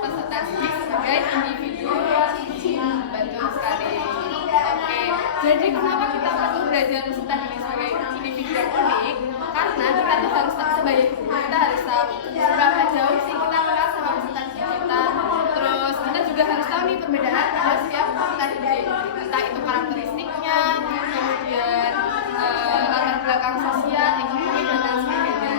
peserta didik sebagai individu. Betul sekali. Oke, jadi kenapa kita perlu belajar peserta didik sebagai individu yang unik? Karena kita tuh harus sebagai guru, kita harus tahu berapa jauh sih kita kenal sama peserta didik kita. Terus kita juga harus tahu nih perbedaan pada setiap peserta didik, entah itu karakteristiknya, kemudian latar belakang sosial, ekonomi dan lain sebagainya.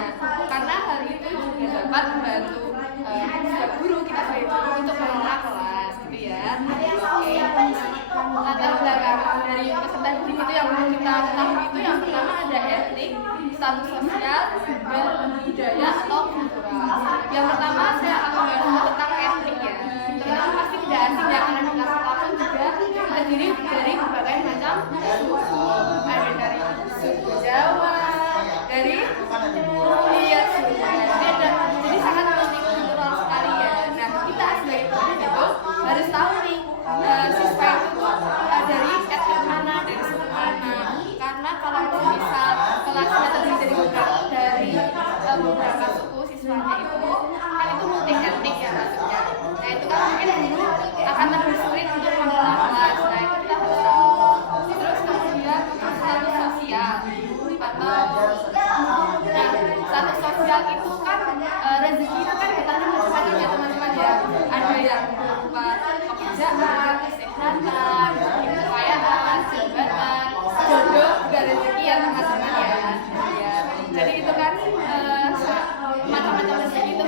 Karena hal itu juga dapat membantu setiap guru, kita sebagai guru untuk mengelola kelas, gitu ya. Oke, latar belakang dari peserta didik itu yang perlu kita ketahui itu yang pertama ada etnik, status sosial, juga budaya atau kultural. Yang pertama saya akan membahas tentang etnik ya. Teman-teman pasti tidak asing ya, karena di kelas apapun juga terdiri dari berbagai macam suku. Ada dari suku Jawa, dari suku. Jadi sangat multikultural sekali ya. Nah, kita sebagai guru itu harus tahu nih siswa itu dari etnik mana, dari suku mana. Karena kalau misal kelasnya terdiri dari beberapa suku, siswanya itu kan itu multi etnik ya maksudnya. Nah itu kan mungkin guru akan lebih sulit untuk mengelola kelas. Nah itu kita harus tahu. Terus kemudian status sosial atau status sosial itu kan rezeki itu kan datangnya macam-macam ya teman-teman ya. Ada yang berupa pekerjaan, kesehatan, kekayaan, jabatan, jodoh, juga rezeki ya teman-teman ya. Jadi itu kan macam-macam rezeki itu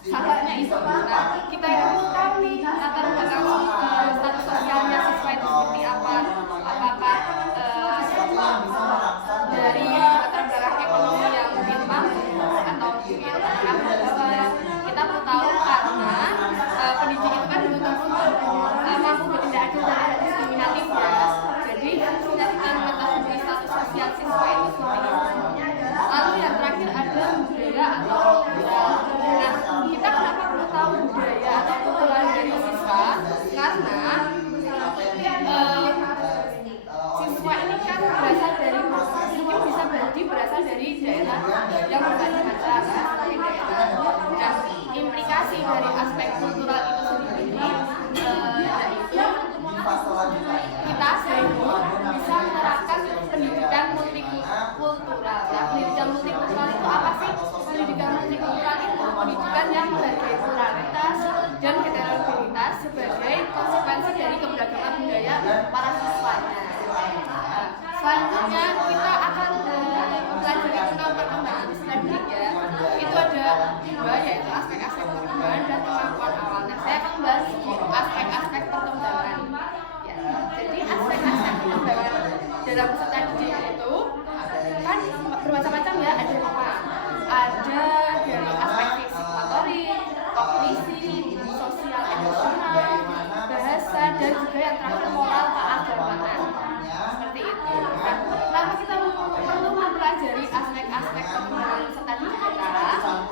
sahabatnya itu. Nah kita itu tahu nih latar belakang status sosialnya siswa itu seperti apa. Apakah dari latar belakang ekonomi yang mungkin mampu atau mungkin menengah ke bawah. Kita perlu tahu karena pendidik itu kan betul-betul mampu bertindak adil dan tidak diskriminatif ya. Jadi kita mengetahui status sosial siswa itu seperti itu. Lalu yang terakhir ada budaya atau kultural. Nah, kita kenapa perlu tahu budaya atau kultural dari siswa? Karena siswa ini kan berasal dari, mungkin bisa jadi berasal dari daerah yang bermacam-macam seperti daerah. Dan implikasi dari aspek kultural itu sendiri yaitu kita sebagai bisa menerapkan pendidikan multikultural. Nah, pendidikan multikultural itu apa sih? Pendidikan multikultural itu pendidikan yang menghargai pluralitas dan heterogenitas sebagai konsekuensi dari keberagaman budaya para siswanya. Selanjutnya kita akan mempelajari tentang perkembangan didik ya. Itu ada dua, yaitu aspek-aspek perkembangan dan kemampuan awal. Nah, saya akan membahas aspek-aspek perkembangan. Ya, jadi aspek-aspek perkembangan dalam peserta didik itu kan bermacam-macam ya. Ada lima. Ada dari aspek fisik motorik, kognisi, sosial emosional, bahasa, dan juga yang terakhir moral keagamaan. Seperti itu. Nah, kenapa kita perlu mempelajari aspek-aspek perkembangan peserta didik kita?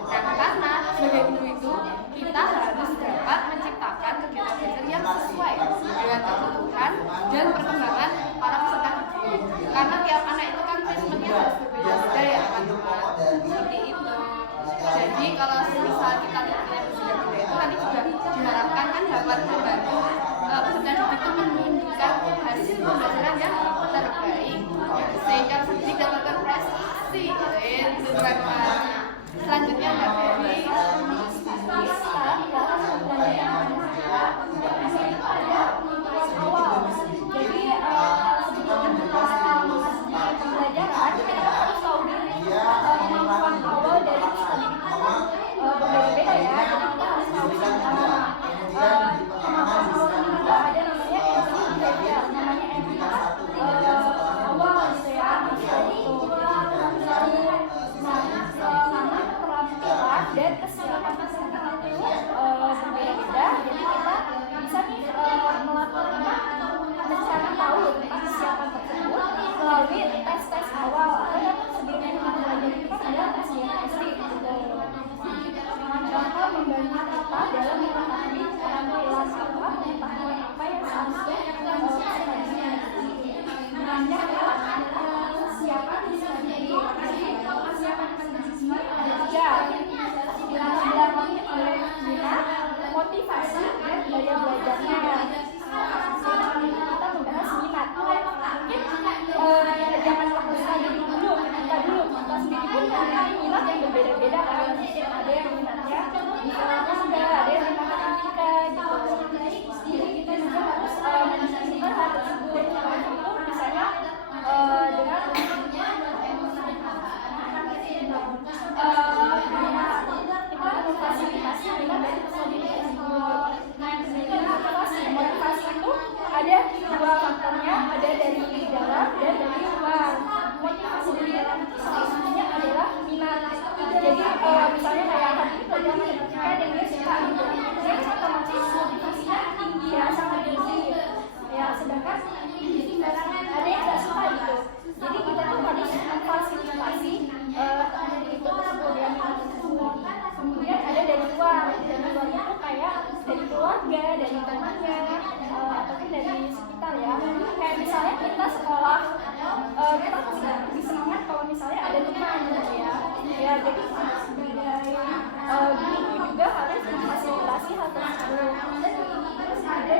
Nah, karena sebagai guru itu kita harus dapat menciptakan kegiatan belajar yang sesuai dengan kebutuhan dan perkembangan para peserta didik. tetangga, dari temannya, ataupun dari sekitar ya. Kayak misalnya kita sekolah, kita lebih semangat kalau misalnya ada teman gitu ya. Ya jadi sebagai guru juga harus memfasilitasi hal tersebut. Terus ada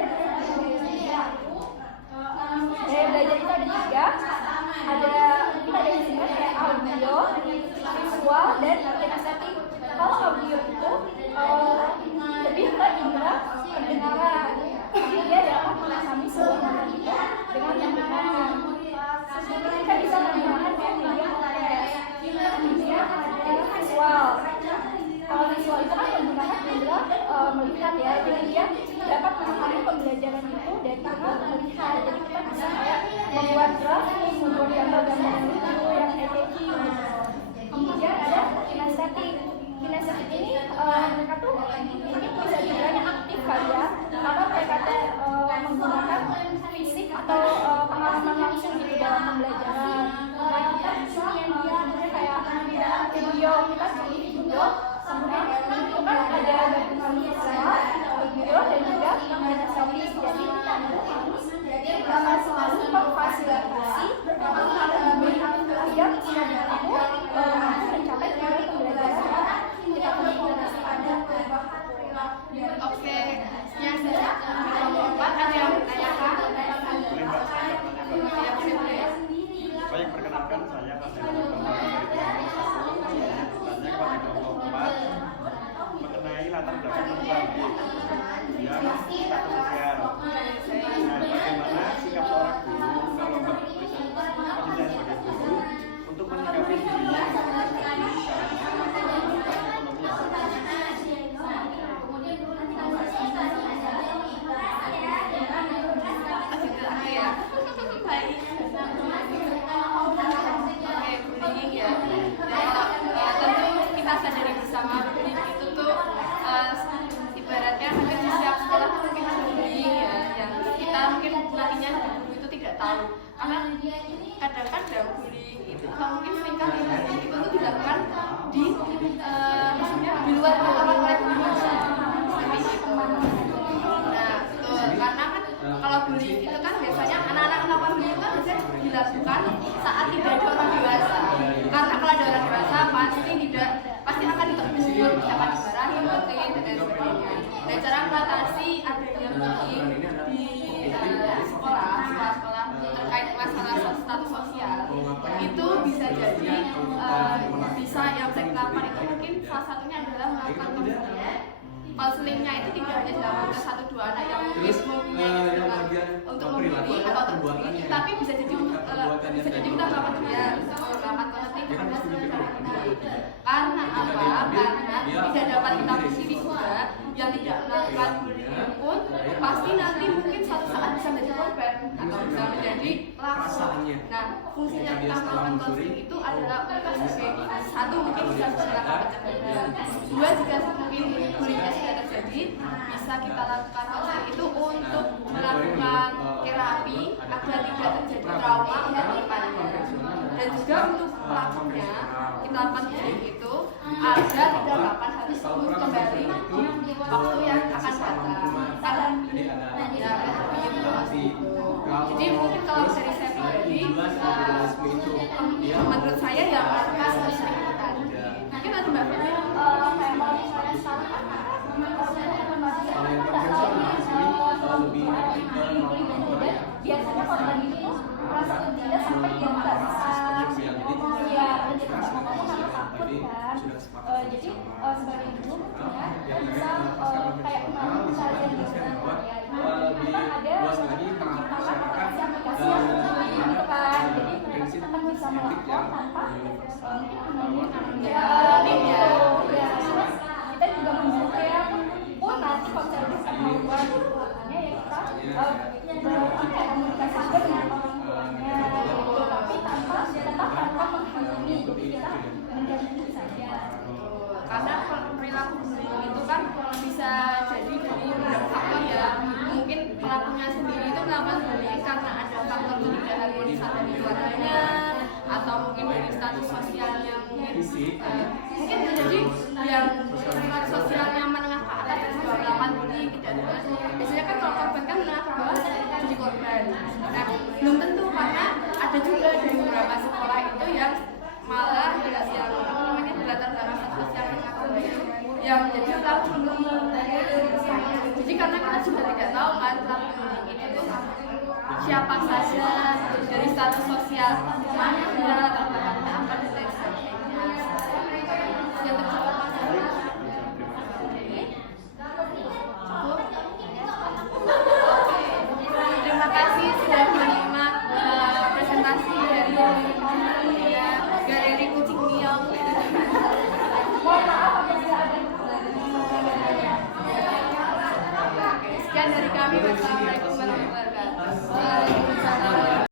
daya belajar itu ada 3, mungkin ada di sini kayak audio, visual, dan kinestetik. Kalau audio itu lebih ke indera pendengaran, jadi dia dapat memahami sebuah materi itu dengan yang benar. Kita bisa menggunakan kayak media podcast, kemudian ada visual. Kalau visual itu kan menggunakan indera melihat ya, jadi dia dapat memahami pembelajaran itu dari indera melihat. Jadi kita bisa kayak membuat grafik, membuat gambar-gambar lucu yang catchy gitu. Kemudian ada kinestetik. Kinestetik ini mereka tuh mungkin bisa dibilangnya aktif kali ya, karena mereka menggunakan fisik atau pengalaman langsung gitu dalam pembelajaran. Nah kita bisa kayak video, kita pilih video sama itu kan ada gabungan visual, audio dan juga kinestetik. Jadi kita harus selalu memfasilitasi agar semua itu mampu mencapai tujuan pembelajaran kita komunikasi ada. Oke, yang saya keempat ada yang bertanyakan? Baik, perkenalkan saya Hasan dari kelompok 1. Bertanya kepada kelompok 4 mengenai latar belakang pembelajaran yang sosial. Bagaimana sikap seorang guru kalau posisinya sebagai guru untuk menyikapi dirinya sadari bersama bullying itu tuh ibaratnya mungkin di setiap sekolah tuh mungkin ada bullying ya, yang kita mungkin nantinya guru itu tidak tahu, karena kadang-kadang bullying itu atau mungkin seringkali bullying itu tuh dilakukan di maksudnya di luar pengetahuan oleh guru seperti itu. Nah betul, karena kan kalau bullying itu kan biasanya anak-anak melakukan bullying kan biasanya dilakukan saat tidak ada orang dewasa, karena kalau ada orang dewasa pasti akan ditegur, akan dimarahin, dan sebagainya. Dan cara mengatasi adanya bullying di sekolah terkait masalah status sosial itu bisa jadi bisa yang bisa dilakukan itu mungkin salah satunya adalah melakukan konselingnya itu tidak hanya dilakukan ke 1-2 anak yang mungkin untuk membuli atau terbully, tapi bisa jadi kita melakukan dia melakukan konseling kepada secara baik. Karena apa? Karena tidak dapat kita pungkiri juga yang tidak melakukan bullying pun pasti nanti mungkin suatu saat bisa menjadi korban atau bisa menjadi pelaku. Nah, fungsinya kita melakukan konseling itu adalah untuk sebagai satu mungkin bisa melakukan pencegahan, 2 jika mungkin bullyingnya sudah terjadi bisa kita lakukan konseling itu untuk melakukan terapi agar tidak terjadi trauma untuk depannya, dan juga untuk pelakunya kita lakukan bullying itu agar tidak dapat harus kembali waktu yang akan datang. Jadi mungkin kalau dari saya pribadi menurut saya ya melakukan konseling itu tadi. Mungkin ada Mbak Fitri kayak mau misalnya sekarang biasanya korban itu merasa tertindas sampai dia nggak bisa ya menjadi ngomong karena takut kan. Jadi sebagai guru mungkin ya bisa kayak kemarin misalnya di itu kan ada menciptakan aplikasi yang gitu kan, jadi mereka tetap bisa melapor tanpa ya terus kita juga menjaga ya pun nanti kalau misalnya bisa kemauan makanya ya kita komunikasi dengan orang tuanya gitu, tapi tetap tanpa menghakimi, jadi kita mendampingi saja. Karena perilaku bullying itu kan bisa jadi dari beberapa faktor ya. Mungkin pelakunya sendiri itu melakukan bullying karena ada faktor ketidakharmonisan dari keluarganya, atau mungkin dari status sosialnya mungkin bisa jadi yang sosialnya menengah ke atas juga melakukan bullying, tidak ada Nah, belum tentu karena ada juga dari beberapa sekolah itu yang malah dikasih yang namanya berlatar belakang sosial yang menjadi utama bullying. Jadi karena kita juga tidak tahu kan tentang bullying itu siapa saja, dari status sosial mana dia, latar belakangnya apa dan lain sebagainya. Yang terjawab Mas. Terima kasih sudah menyimak presentasi dari Galeri Kucing Miong. Mohon maaf apabila ada yang Sekian dari kami. Wassalamualaikum.